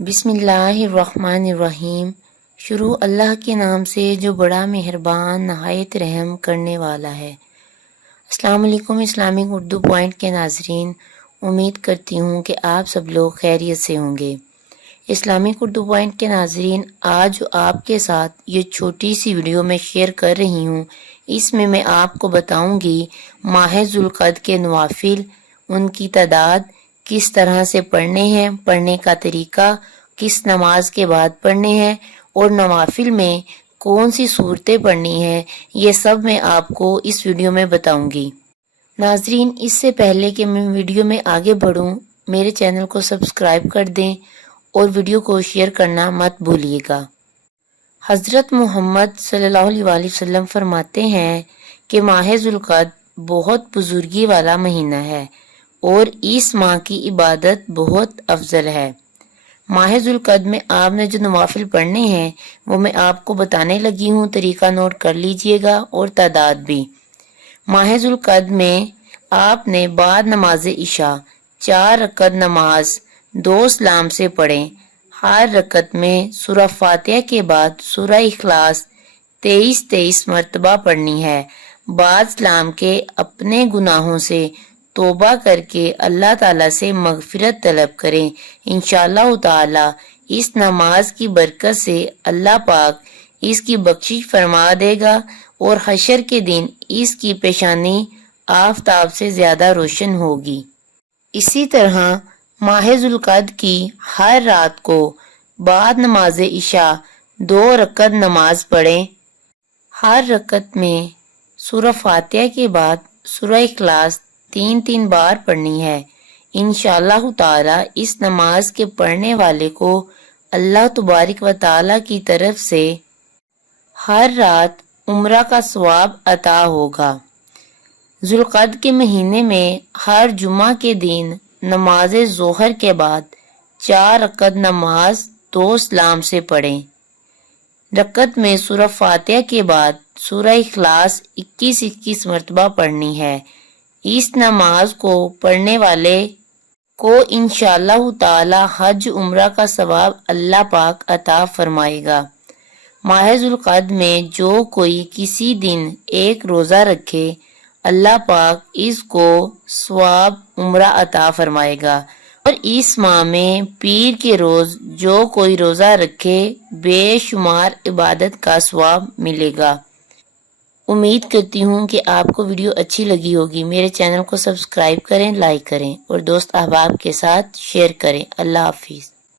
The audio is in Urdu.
بسم اللہ الرحمن الرحیم۔ شروع اللہ کے نام سے جو بڑا مہربان نہایت رحم کرنے والا ہے۔ السلام علیکم اسلامک اردو پوائنٹ کے ناظرین، امید کرتی ہوں کہ آپ سب لوگ خیریت سے ہوں گے۔ اسلامک اردو پوائنٹ کے ناظرین، آج آپ کے ساتھ یہ چھوٹی سی ویڈیو میں شیئر کر رہی ہوں۔ اس میں آپ کو بتاؤں گی ماہ ذوالقعدہ کے نوافل، ان کی تعداد، کس طرح سے پڑھنے ہیں، پڑھنے کا طریقہ، کس نماز کے بعد پڑھنے ہیں، اور نوافل میں کون سی صورتیں پڑھنی ہیں، یہ سب میں آپ کو اس ویڈیو میں بتاؤں گی۔ ناظرین، اس سے پہلے کہ میں ویڈیو میں آگے بڑھوں، میرے چینل کو سبسکرائب کر دیں اور ویڈیو کو شیئر کرنا مت بھولیے گا۔ حضرت محمد صلی اللہ علیہ وآلہ وسلم فرماتے ہیں کہ ماہ ذوالقعدہ بہت بزرگی والا مہینہ ہے اور اس ماہ کی عبادت بہت افضل ہے۔ ماہ ذوالقعدہ میں آپ نے جو نوافل پڑھنے ہیں وہ میں آپ کو بتانے لگی ہوں، طریقہ نوٹ کر لیجئے گا اور تعداد بھی۔ ماہ ذوالقعدہ میں آپ نے بعد نماز عشاء 4 رکعت نماز 2 سلام سے پڑھیں۔ ہر رکعت میں سورہ فاتحہ کے بعد سورہ اخلاص 23 مرتبہ پڑھنی ہے۔ بعد سلام کے اپنے گناہوں سے توبہ کر کے اللہ تعالیٰ سے مغفرت طلب کریں۔ انشاءاللہ تعالیٰ اس نماز کی برکت سے اللہ پاک اس کی بخشش فرما دے گا اور حشر کے دن اس کی پیشانی آفتاب سے زیادہ روشن ہوگی۔ اسی طرح ماہ ذوالقعدہ کی ہر رات کو بعد نماز عشاء 2 رکعت نماز پڑھیں۔ ہر رکعت میں سورہ فاتحہ کے بعد سورہ اخلاص 3 بار پڑھنی ہے۔ انشاءاللہ تعالی اس نماز کے پڑھنے والے کو اللہ تبارک و تعالی کی طرف سے ہر رات عمرہ کا ثواب عطا ہوگا۔ ذوالقعدہ کے مہینے میں ہر جمعہ کے دن نماز ظہر کے بعد 4 رکعت نماز 2 سلام سے پڑھیں۔ رکعت میں سورہ فاتحہ کے بعد سورہ اخلاص 21 مرتبہ پڑھنی ہے۔ اس نماز کو پڑھنے والے کو انشاءاللہ تعالی حج عمرہ کا ثواب اللہ پاک عطا فرمائے گا۔ ماہ ذوالقعدہ میں جو کوئی کسی دن ایک روزہ رکھے، اللہ پاک اس کو ثواب عمرہ عطا فرمائے گا، اور اس ماہ میں پیر کے روز جو کوئی روزہ رکھے بے شمار عبادت کا ثواب ملے گا۔ امید کرتی ہوں کہ آپ کو ویڈیو اچھی لگی ہوگی۔ میرے چینل کو سبسکرائب کریں، لائک کریں اور دوست احباب کے ساتھ شیئر کریں۔ اللہ حافظ۔